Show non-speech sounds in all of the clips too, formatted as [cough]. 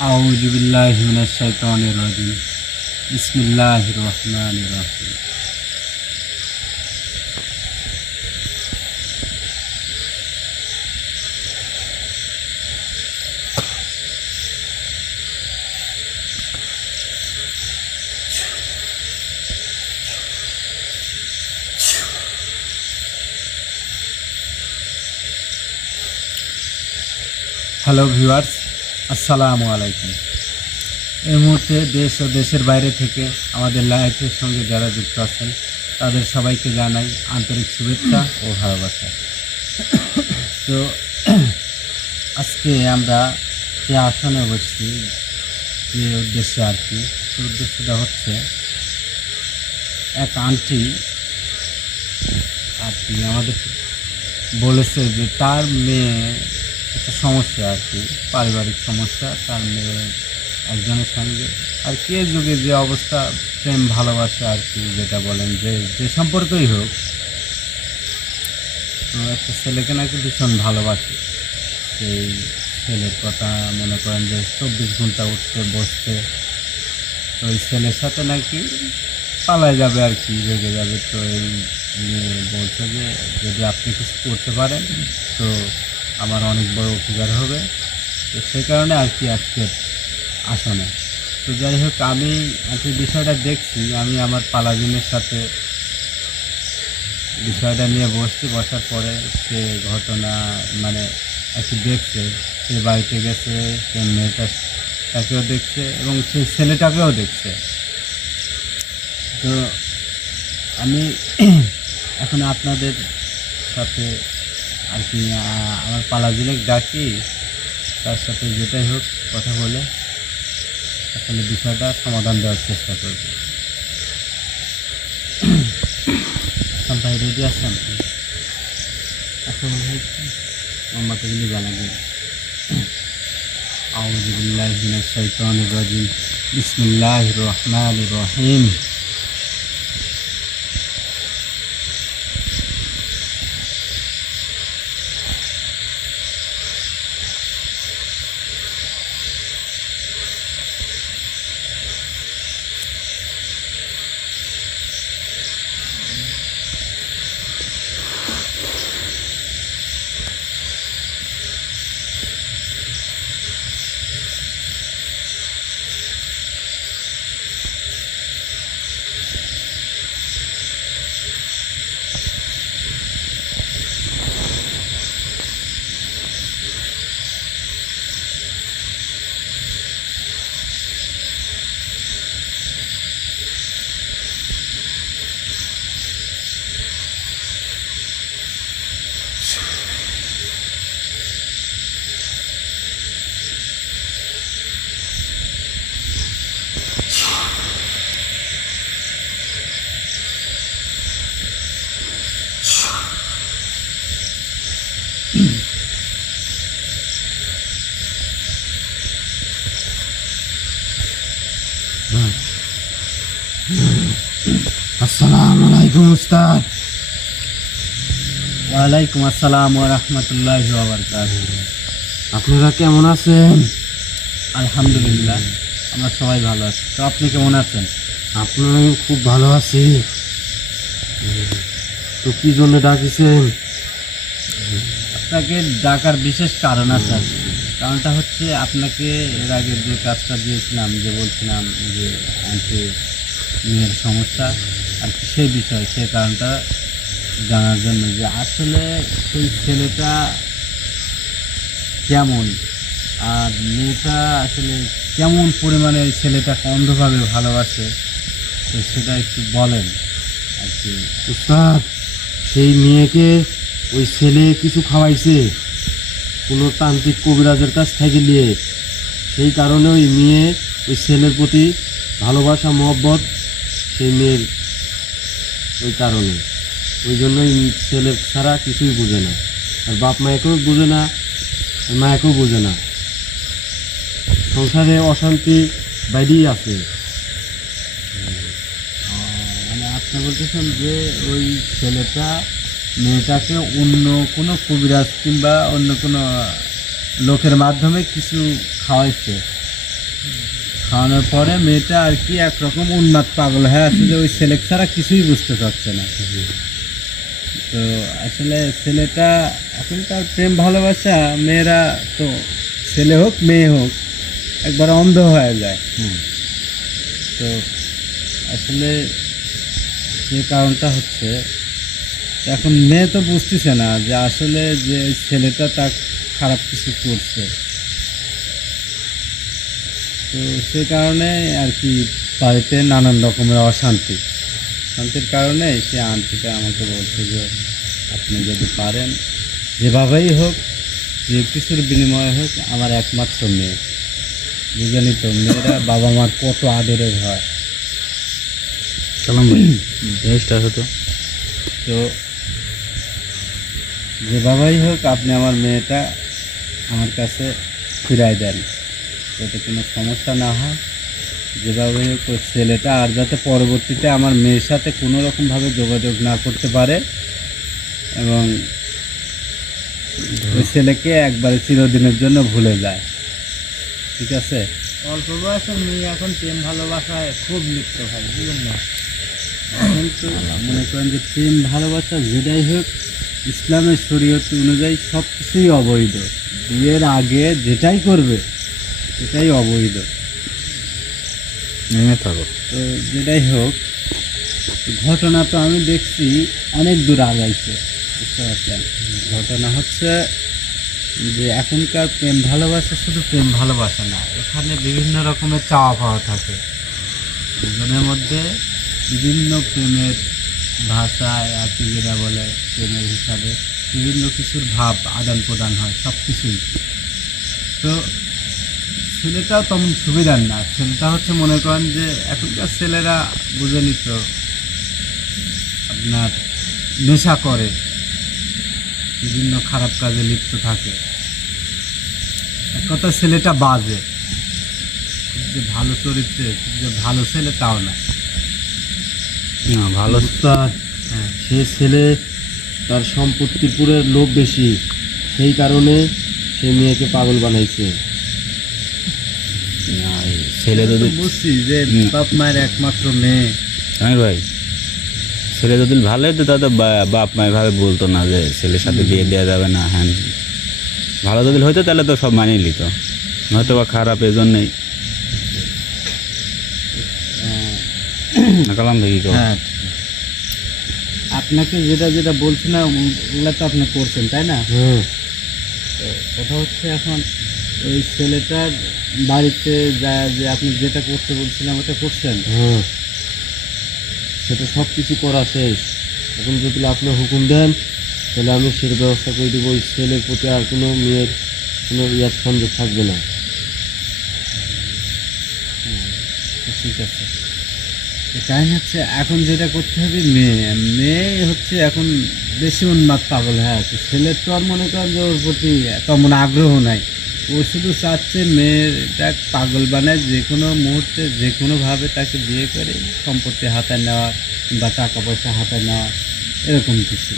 आउज़बिल्लाशैतरजीम बसमिल्लाहमानिर्रहीम hello viewers আসসালামু আলাইকুম। এই মুহূর্তে দেশ ও দেশের বাইরে থেকে আমাদের লাইফের সঙ্গে যারা যুক্ত আছেন, তাদের সবাইকে জানাই আন্তরিক শুভেচ্ছা ও ভালোবাসা। তো আজকে আমরা যে আসনে বসছি, যে উদ্দেশ্যে আর কি সে উদ্দেশ্যটা হচ্ছে এক আন্টি আর কি আমাদের বলেছে যে তার মেয়ে একটা সমস্যা আর কি, পারিবারিক সমস্যা, তার মেয়ে একজনের সঙ্গে। আর কি যুগে যে অবস্থা, প্রেম, ভালোবাসা আর কি, যেটা বলেন, যে যে সম্পর্কই হোক, তো একটা ছেলেকে নাকি ভীষণ ভালোবাসে। সেই ছেলের কথা মনে করেন যে, চব্বিশ ঘণ্টা উঠতে, বসতে, তো ওই ছেলের সাথে নাকি পালায় যাবে আর কি, রেগে যাবে। তো এই বলছে যে, যদি আপনি কিছু করতে পারেন, তো আমার অনেক বড় উপকার হবে। তো সেই কারণে আর কি আজকে আসনে। তো যাই হোক, আমি আর কি বিষয়টা দেখছি, আমি আমার পালাজিনের সাথে বিষয়টা নিয়ে বসছি। বসার পরে সে ঘটনা মানে কি দেখছে, সে বাড়িতে গেছে, সে মেয়েটা তাকেও দেখছে এবং সেই ছেলেটাকেও দেখছে। তো আমি [clears throat] এখন আপনাদের সাথে আর কি আমার পালাগুলো ডাকি, তার সাথে যেটাই হোক কথা বলে আসলে বিষয়টা সমাধান দেওয়ার চেষ্টা করব। ভাই রেডি আসলাম আমাকে কিন্তু জানাবি জ্বালা দিন রহমান রহিম। আলাইকুম উস্তাদ ওয়ালাইকুম আসসালাম রাহমাতুল্লাহি আপনারা কেমন আছেন? আলহামদুলিল্লাহ আমরা সবাই ভালো আছি। তো আপনি কেমন আছেন? আপনারা খুব ভালো আছি। তো কি জন্য ডাকিছেন? আপনাকে ডাকার বিশেষ কারণ আছে কারণটা হচ্ছে আপনাকে এর আগে যে কাজটা দিয়েছিলাম যে বলছিলাম যে আন্টি মেয়ের সমস্যা আর কি সেই বিষয়? সেই কারণটা জানার জন্য যে আসলে সেই ছেলেটা কেমন? আর মেয়েটা আসলে কেমন পরিমাণে এই ছেলেটাকে অন্ধভাবে ভালোবাসে? তো সেটা একটু বলেন আর কি। উস্তাদ, সেই মেয়েকে ওই ছেলে কিছু খাওয়াইছে কোনো তান্ত্রিক কবিরাজের কাছ থেকে নিয়ে। সেই কারণে ওই মেয়ে ওই ছেলের প্রতি ভালোবাসা, মহব্বত সেই মেয়ের ওই কারণে। ওই জন্যই ছেলে ছাড়া কিছুই বোঝে না। আর বাপ মায়েকেও বোঝে না মায়েকেও বোঝে না। সংসারে অশান্তি বাইরেই আছে। মানে আপনি বলতেছেন যে ওই ছেলেটা, মেয়েটাকে অন্য কোনো কবিরাজ কিংবা অন্য কোনো লোকের মাধ্যমে কিছু খাওয়াইছে। খাওয়ানোর পরে মেয়েটা আর কি একরকম উন্মাদ পাগল হয়ে আছে যে ওই ছেলে ছাড়া কিছুই বুঝতে পারছে না। তো আসলে ছেলেটা এখন তার প্রেম ভালোবাসা মেয়েরা তো ছেলে হোক মেয়ে হোক একবার অন্ধ হয়ে যায়। তো আসলে যে কারণটা হচ্ছে এখন মেয়ে তো বুঝতেছে না যে আসলে যে ছেলেটা তার খারাপ কিছু করছে। তো সে কারণে আর কি বাড়িতে নানান রকমের অশান্তি। শান্তির কারণে সে আন্টিটা আমাকে বলছে যে আপনি যদি পারেন যেভাবেই হোক যে কিছুর বিনিময়ে হোক আমার একমাত্র মেয়ে। বুঝেনি তো মেয়েরা বাবা মার কত আদরের হয়। সালাম ভাই। [clears throat] জিনিসটা হতো তো যেভাবেই হোক আপনি আমার মেয়েটা আমার কাছে ফিরাই দেন। যাতে কোনো সমস্যা না হয়। যেভাবে ছেলেটা আর যাতে পরবর্তীতে আমার মেয়ের সাথে কোনো রকমভাবে যোগাযোগ না করতে পারে এবং ওই ছেলেকে একবারে চিরদিনের জন্য ভুলে যায়। ঠিক আছে? অল্প বয়সের মেয়ে এখন প্রেম ভালোবাসায় খুব লিপ্ত হয় বুঝলেন না? এখন তো মনে করেন যে প্রেম ভালোবাসা যেটাই হোক ইসলামের শরীয়ত অনুযায়ী সব কিছুই অবৈধ। বিয়ের আগে যেটাই করবে সেটাই অবৈধ। নেমে থাকো। তো যেটাই হোক ঘটনা তো আমি দেখছি অনেক দূর আগাইছে বুঝতে পারছেন? ঘটনা হচ্ছে যে এখনকার প্রেম ভালোবাসা শুধু প্রেম ভালোবাসা না এখানে বিভিন্ন রকমের চাওয়া পাওয়া থাকে। দুজনের মধ্যে বিভিন্ন প্রেমের ভাষায় আর কি যেটা বলে প্রেমের হিসাবে বিভিন্ন কিছুর ভাব আদান প্রদান হয় সব কিছুই তো ছেলেটাও তেমন সুবিধার না। ছেলেটা হচ্ছে মনে করেন যে এখনকার ছেলেরা বুঝে নিত আপনার নেশা করে বিভিন্ন খারাপ কাজে লিপ্ত থাকে। এক কথা ছেলেটা বাজে খুব যে ভালো চরিত্রে খুব যে ভালো ছেলে তাও না। না ভালো উস্তাদ হ্যাঁ। সে ছেলে তার সম্পত্তির পুরের লোভ বেশি সেই কারণে সে মেয়েকে পাগল বানাইছে। ছেলে যদি বুঝছি যে বাপ মায়ের একমাত্র মেয়ে। আমির ভাই। ছেলে যদি ভালো হতো বা- বাপ মায়ের ভাবে বলতো না যে ছেলের সাথে বিয়ে দেওয়া যাবে না হ্যাঁ। ভালো যদি হইতো তাহলে তো সব মানিয়ে নিত। হয়তো বা খারাপ এই জন্যেই আহ, কালাম ভাই কি হ্যাঁ। আপনাকে যেটা যেটা বলছিলাম ওগুলা তো আপনি করছেন তাই না? হ্যাঁ কথা হচ্ছে এখন ওই ছেলেটার বাড়িতে যা যে আপনি যেটা করতে বলছিলাম ওটা করছেন? হ্যাঁ। সেটা সব কিছু করা শেষ। এখন যদি আপনি হুকুম দেন তাহলে আমি সেটা ব্যবস্থা করে দেবো ওই ছেলের প্রতি আর কোনো মেয়ের কোনো ইয়ার সন্দেহ থাকবে না। ঠিক আছে। তাই হচ্ছে এখন যেটা করতে হবে মেয়ে। মেয়ে হচ্ছে এখন বেশি উন্মাদ পাগল হয়ে। আছে ছেলের তো আর মনে করেন যে ওর প্রতি তেমন আগ্রহ নাই। ও শুধু চাচ্ছে মেয়েটা পাগল বানায় যে কোনো মুহূর্তে যে কোনোভাবে তাকে বিয়ে করে সম্পত্তি হাতায় নেওয়া বা টাকা পয়সা হাতায় নেওয়া এরকম কিছু।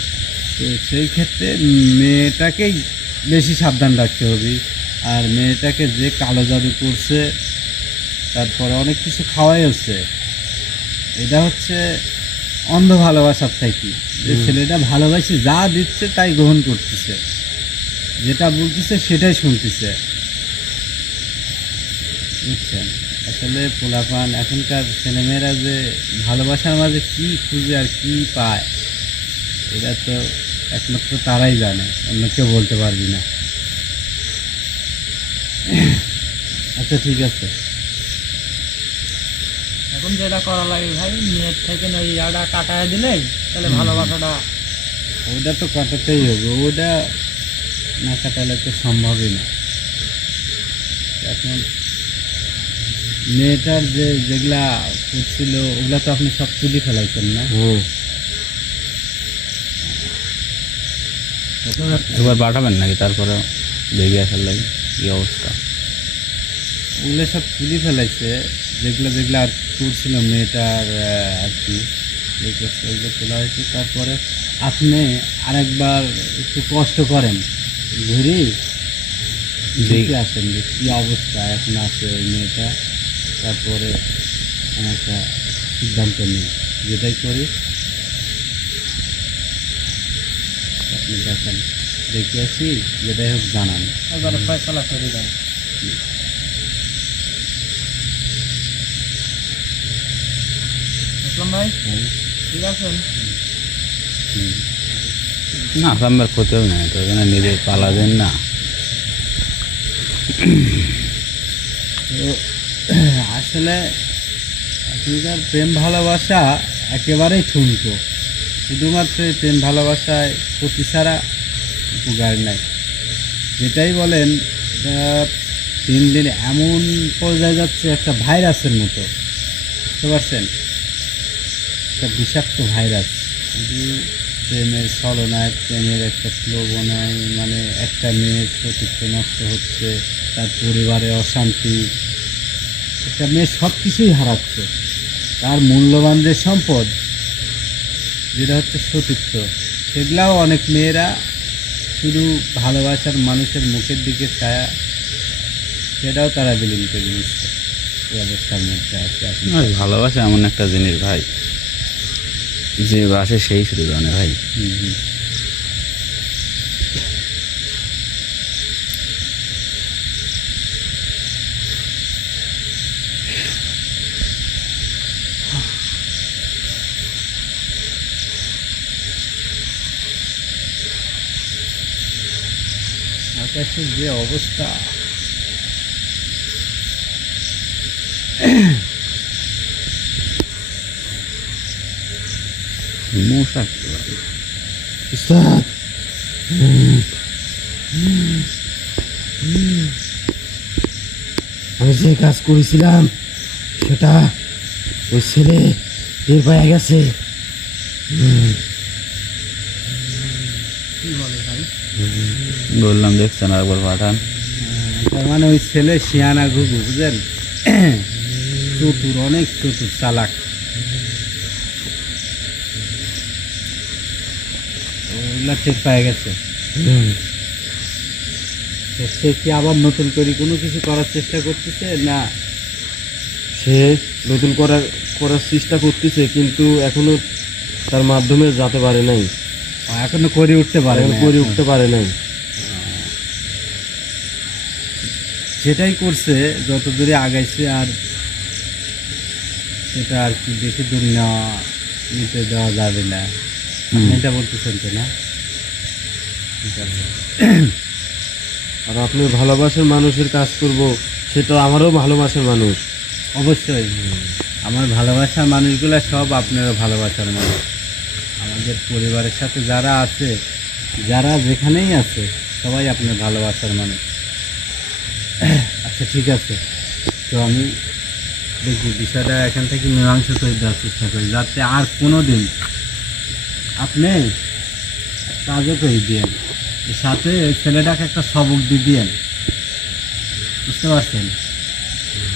তো সেই ক্ষেত্রে মেয়েটাকেই বেশি সাবধান রাখতে হবে। আর মেয়েটাকে যে কালো জাদু করছে তারপরে অনেক কিছু খাওয়াই হচ্ছে এটা হচ্ছে অন্ধ ভালোবাসার থেকে। যে ছেলেটা ভালোবাসি যা দিচ্ছে তাই গ্রহণ করতেছে। যেটা বলতেছে সেটাই শুনতেছে। বুঝছেন? আসলে পোলাপান এখনকার ছেলেমেয়েরা যে ভালোবাসার মাঝে কি খুঁজে আর কি পায় এটা তো একমাত্র তারাই জানে অন্য কেউ বলতে পারবি না। আচ্ছা ঠিক আছে। এখন যেটা করা লাগে ভাই মেয়ের থেকে ওই ইয়াটা কাটায় দিলেই তাহলে ভালোবাসাটা ওটা তো কাটাতেই হবে ওটা না কাটালে তো সম্ভবই না। এখন মেয়েটার যে যেগুলা করছিল ওগুলা তো আপনি সব তুলে ফেলাইছেন না? একবার পাঠাবেন নাকি? তারপরে দেখে আসার লাগে কি অবস্থা। ওগুলো সব তুলি ফেলাইছে যেগুলো যেগুলো আর করছিল মেয়েটার আর কি। ওগুলো তোলা হয়েছে তারপরে আপনি আরেকবার একটু কষ্ট করেন। ঘুরি দেখে আসেন যে কী অবস্থা এখন আছে ওই মেয়েটা। তারপরে একটা সিদ্ধান্ত নিই যেটাই করি আপনি দেখেন দেখে আসি যেটাই হোক জানান। ফয়সলা করে দেন। ভাই। ঠিক আছেন? হুম। না আমার ক্ষতিও নেই তো এখানে নিজে পালা দেন না আসলে এখনকার প্রেম ভালোবাসা একেবারেই ঠুনকো। শুধুমাত্র এই প্রেম ভালোবাসায় ক্ষতি ছাড়া উপকার নাই। যেটাই বলেন, এটা দিন এমন পর্যায়ে যাচ্ছে, একটা ভাইরাসের মতো। বুঝতে পারছেন? একটা বিষাক্ত ভাইরাস। প্রেমের ছলনায়, প্রেমের একটা প্রলোভনায় মানে একটা মেয়ের সতীত্ব নষ্ট হচ্ছে, তার পরিবারে অশান্তি। একটা মেয়ে সব কিছুই হারাচ্ছে। তার মূল্যবান যে সম্পদ, যেটা হচ্ছে সতীত্ব, সেগুলাও অনেক মেয়েরা শুধু ভালোবাসার মানুষের মুখের দিকে ছায়া সেটাও তারা বিলীন করে দিচ্ছে এই অবস্থার মধ্যে আছে। ভালোবাসা এমন একটা জিনিস ভাই। যে বাসে সেই শুধু জানে ভাই। আকাশের যে অবস্থা। মশা উস্তাদ আমি যে কাজ করেছিলাম সেটা ওই ছেলে টের পাওয়া গেছে। বললাম দেখছেন আরেকবার পাঠান। তার মানে ওই ছেলে শিয়ানা ঘুঘু বুঝলেন? [clears throat] চতুর অনেক চতুর চালাক। ওগুলা ঠিক পেয়ে গেছে। সে কি আবার নতুন করে কোনো কিছু করার চেষ্টা করতেছে? না। সে নতুন করার করার চেষ্টা করতেছে কিন্তু এখনও তার মাধ্যমে যেতে পারে নাই। এখনও করে উঠতে পারে করে উঠতে পারে নাই। সেটাই করছে যত দূরে আগাইছে আর সেটা আর কি বেশি দূর নেওয়া নিতে দেওয়া যাবে না। এটা বলতেছেন তো না? [coughs] আর আপনি ভালোবাসার মানুষের কাজ করব সেটা আমারও ভালোবাসার মানুষ। অবশ্যই। আমার ভালোবাসার মানুষগুলো সব আপনারও ভালোবাসার মানুষ। আমাদের পরিবারের সাথে যারা আছে, যারা যেখানেই আছে, সবাই আপনার ভালোবাসার মানুষ। [coughs] আচ্ছা ঠিক আছে। তো আমি দেখি, বিষয়টা এখান থেকে মীমাংসা করে দেওয়ার চেষ্টা করি, যাতে আর কোনো দিন আপনি কাজও করে এর সাথে ওই ছেলেটাকে একটা সবক দিয়ে দিয়েন। বুঝতে পারছেন?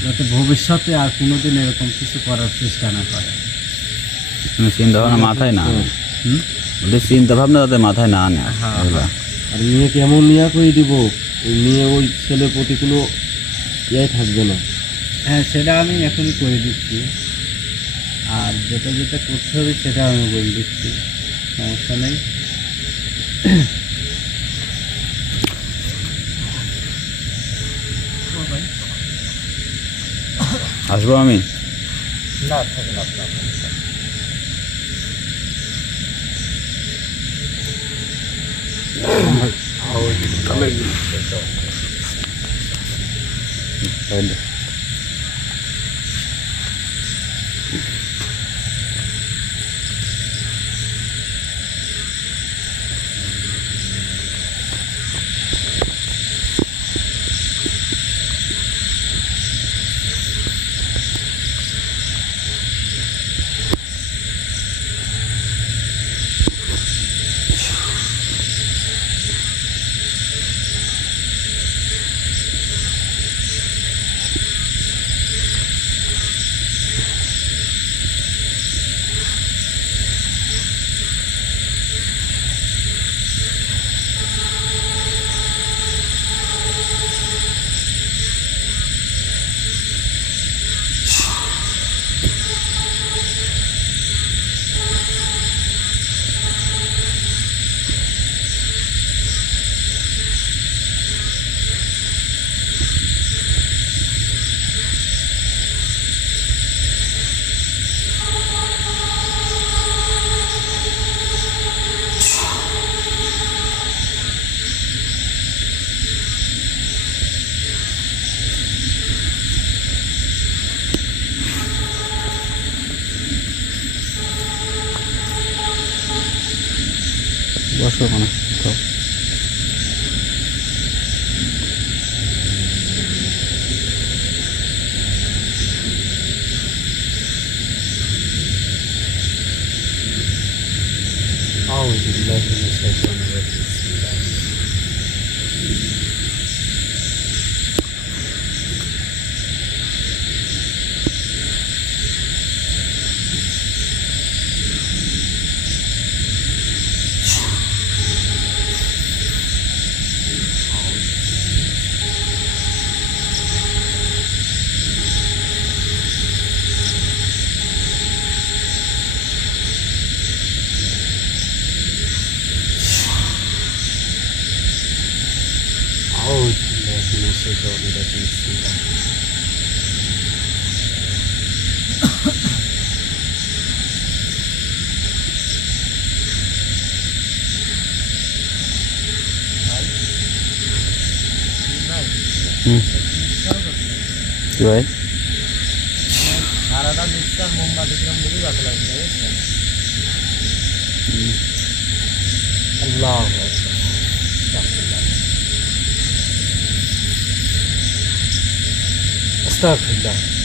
যাতে ভবিষ্যতে আর কোনোদিন এরকম কিছু করার চেষ্টা না করে। চিন্তা ভাবনা মাথায় না ওদের চিন্তা ভাবনা তাদের মাথায় না আনে। হ্যাঁ। আর মেয়ে কেমন নিয়ে করে দিব ওই মেয়ে ওই ছেলের প্রতি কোনো ইয়ে থাকবে না। হ্যাঁ সেটা আমি এখনই করে দিচ্ছি। আর যেটা যেটা করতে হবে সেটা আমি বলে দিচ্ছি। সমস্যা নেই। আসব আমি? না থাকেন আপনার তাহলে বসো ওখানে তো الله. أكبر أستغفر الله.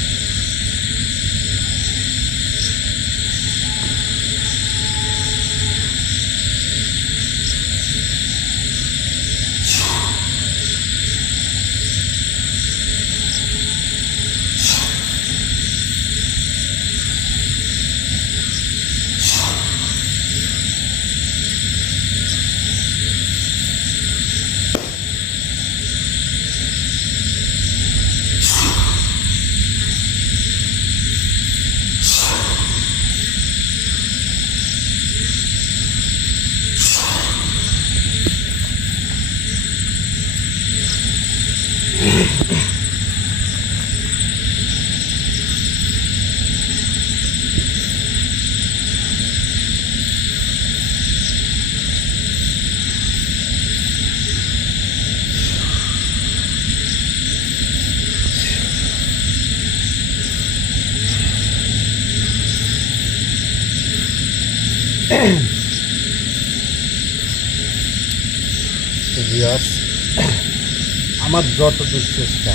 যতদূর চেষ্টা,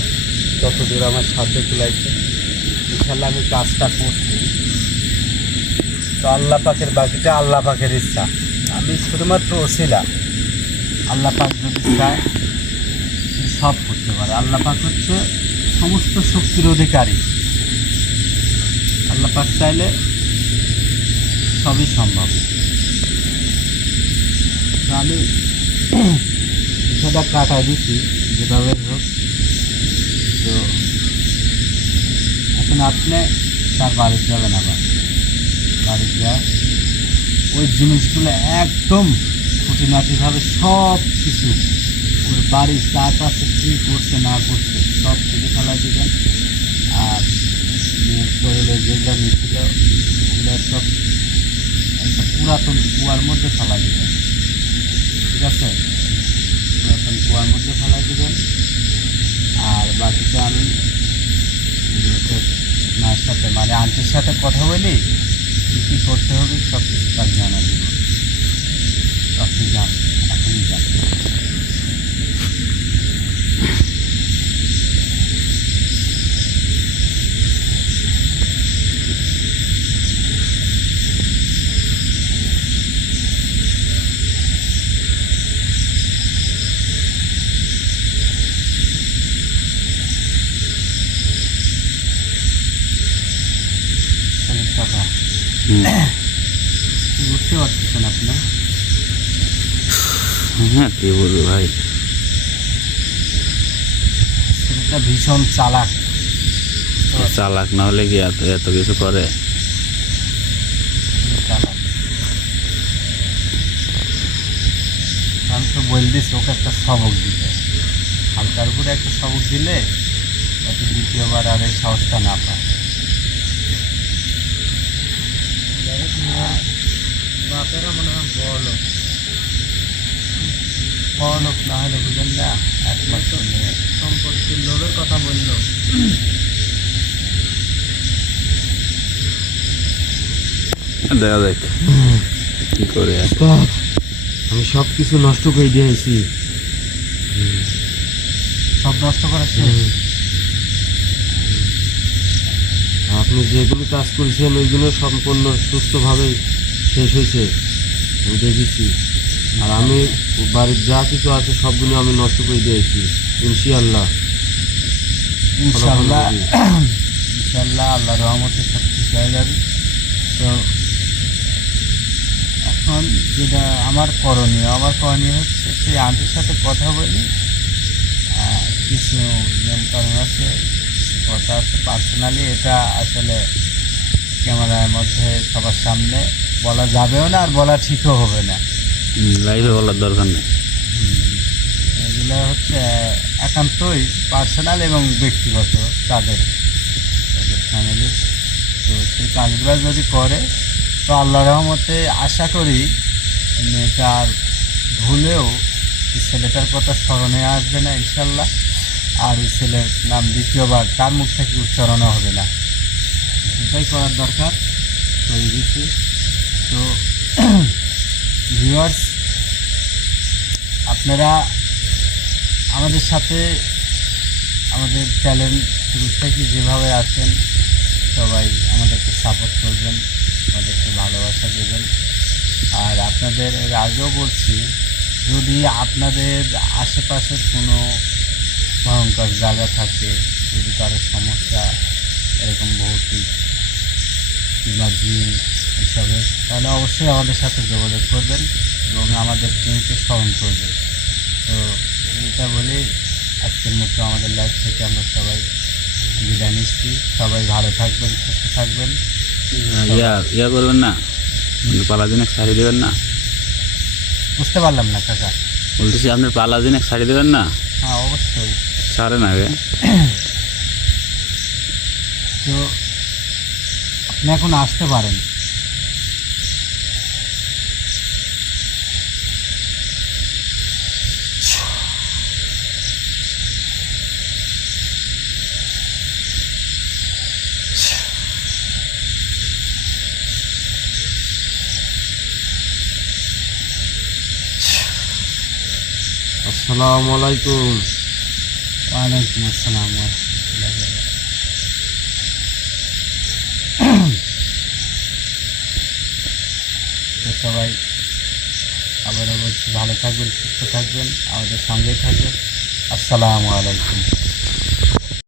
যতদূর আমার সাথে তুলাইছে ইনশাল্লাহ আমি কাজটা করছি। তো আল্লাহ পাকের বাকিটা আল্লাহ পাকের ইচ্ছা। আমি শুধুমাত্র ওসিলা। আল্লাহ পাক যদি চায় সব করতে পারে। আল্লাহ পাক হচ্ছে সমস্ত শক্তির অধিকারী। আল্লাহ পাক চাইলে সবই সম্ভব। আমি [clears throat] সেটা কাটাই দিচ্ছি, যেভাবে আপনি তার বাড়ি যাবেন আবার। বাড়ি যা, ওই জিনিসগুলো একদম খুঁটিনাটিভাবে সব কিছু। ওর বাড়ির চারপাশে কী করছে না করছে সব কিছু ফেলা দিবেন। আর শরীরে যেগুলো নিচ্ছিল ওগুলো সব একটা পুরাতন কুয়ার মধ্যে ফেলা দিবেন। ঠিক আছে? পুরাতন কুয়ার মধ্যে ফেলা দিবেন। আর বাকিটা আমি মায়ের সাথে মানে আন্টির সাথে কথা বলি, কী কী করতে হবে সব কিছু তার জানা দিব আপনি জান এখনই যান। বুঝতে পারতেছেন আপনি? হ্যাঁ কি বলব ভাই? ভীষণ চালাক। চালাক না হলে কি এত এত কিছু করে? আমি তো ওকে একটা সবক দিতে। হালকার উপরে একটা সবক দিলে দ্বিতীয়বার আর এই সাহসটা না পায়। বাপেরা মনে হয় বড় বড় লোক না হলে বুঝেন না একমাত্র সম্পত্তির লোভের কথা বলল। দেখা যাক কি করে আমি সব কিছু নষ্ট করে দিয়েছি সব নষ্ট করা আপনি যেগুলো কাজ করেছেন ওইগুলো সম্পূর্ণ সুস্থভাবে শেষ হয়েছে। আমি দেখেছি। আর আমি বাড়ির যা কিছু আছে সবগুলো আমি নষ্ট করে দিয়েছি ইনশাআল্লাহ। ইনশাল্লাহ ইনশাল্লাহ আল্লাহ রহমতে সব ঠিক হয়ে যাবে। তো এখন যেটা আমার করণীয় আমার করণীয় হচ্ছে সেই আন্টির সাথে কথা বলি। কিছু নিয়মকানুন আছে কথা আছে পার্সোনালি এটা আসলে ক্যামেরার মধ্যে সবার সামনে বলা যাবেও না আর বলা ঠিকও হবে না। লাইভে বলার দরকার নেই। এগুলো হচ্ছে একান্তই পার্সোনাল এবং ব্যক্তিগত তাদের তাদের ফ্যামিলির তো সেই কাজগুলো যদি করে তো আল্লাহ রহমতে আশা করি মেয়েটার ভুলেও ছেলেটার কথা স্মরণে আসবে না ইনশাল্লাহ। আর ওই ছেলের নাম দ্বিতীয়বার, তার মুখ থেকে উচ্চারণও হবে না। এটাই করার দরকার করে দিচ্ছি তো ভিউয়ার্স আপনারা আমাদের সাথে, আমাদের চ্যানেল শুরু থেকে যেভাবে আছেন, সবাই আমাদেরকে সাপোর্ট করবেন, আমাদেরকে ভালোবাসা দেবেন। আর আপনাদের আগেও বলছি, যদি আপনাদের আশেপাশের কোনো ভয়ঙ্কর জায়গা থাকে যদি কারোর সমস্যা এরকম ভৌতিক কিংবা জিন এসবের তাহলে অবশ্যই আমাদের সাথে যোগাযোগ করবেন এবং আমাদের টিমকে স্মরণ করবেন। তো এটা বলে আজকের মতো আমাদের লাইফ থেকে আমরা সবাই বিদায় নিচ্ছি। সবাই ভালো থাকবেন সুস্থ থাকবেন। ইয়া ইয়া করবেন না? পালা দিনে শাড়ি দেবেন না? বুঝতে পারলাম না কাকা। বলতেছি আপনি পালা দিনে শাড়ি দেবেন না? হ্যাঁ অবশ্যই। ছাড়েন আগে তো আপনি এখন আসতে পারেন আসসালামু আলাইকুম ওয়ালাইকুম আসসালাম রাহমাতুল্লাহি তো সবাই আবারও বলছি, ভালো থাকবেন, সুস্থ থাকবেন, আমাদের সঙ্গেই থাকবেন। আসসালামু আলাইকুম।